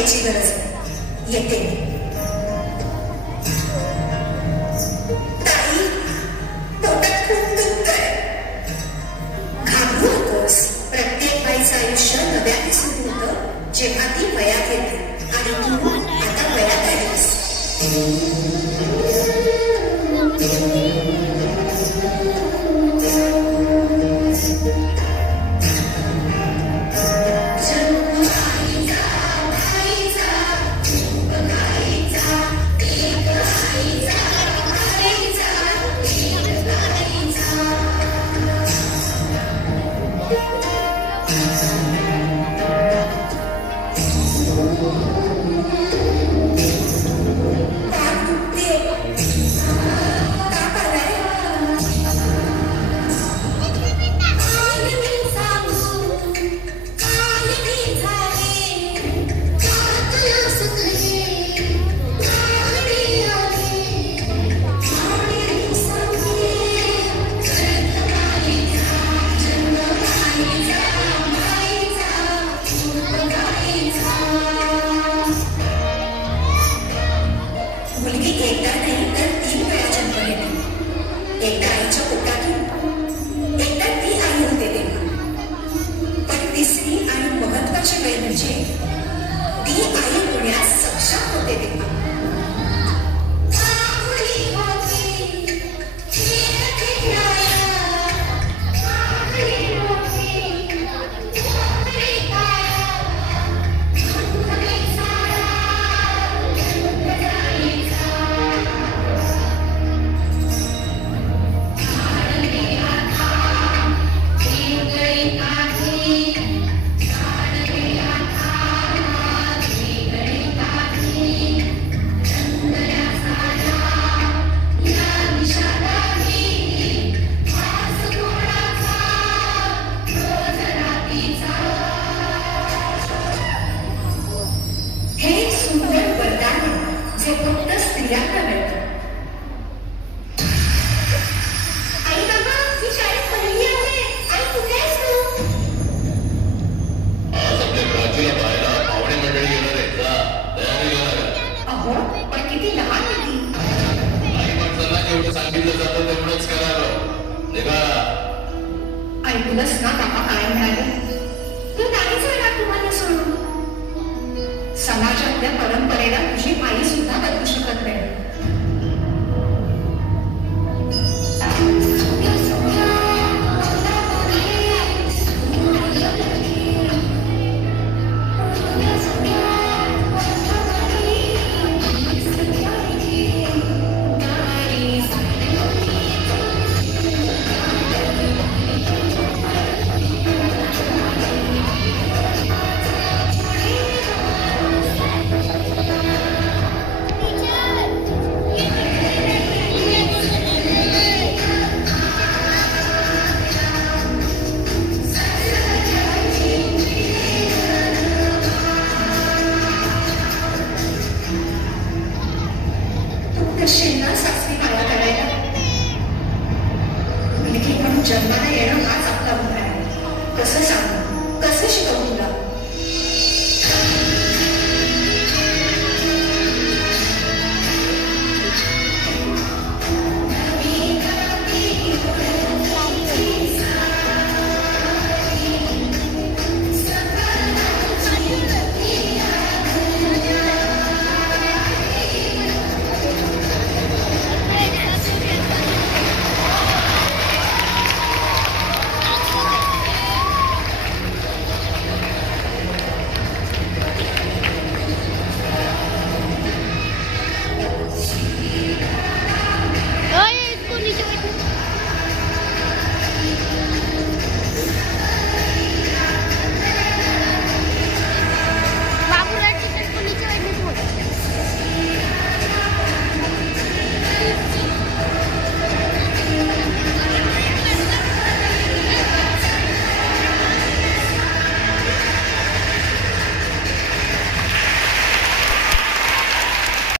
यायची गरज नाही. येते ताई, पोटात खूप दुखतंय. घाबरू नकोस. प्रत्येक बाईचं आयुष्य नव्याने सुरू होतं जेव्हा ती वयात येते. आणि तू आता वयात आलीस. मुलगी एकदा नाही तर 3 वेळा जन्म घेते. एकदा आईच्या पोटातून, एकदा ती आई होते तेव्हा. पण तिसरी आणि महत्वाची वेळ म्हणजे ती आई होण्यास सक्षम होते तेव्हा. जे फक्त स्त्रियांना मिळतं. आई बाबा, मी शाळेत पहिली आहे. आई कुठे आहेस तू? आज आपल्या प्राचीला पाहायला पाहुणे मंडळी येणार आहेत का? तयारी करा. अहो, पण किती लहान आहे ती. आई माणसांना जेवढं सांगितलं जातं तेवढंच करावं. निघा. ऐकूनच ना बाबा काय म्हणाले. तू नाहीच येणार तुम्हाला सोडून. समाजातल्या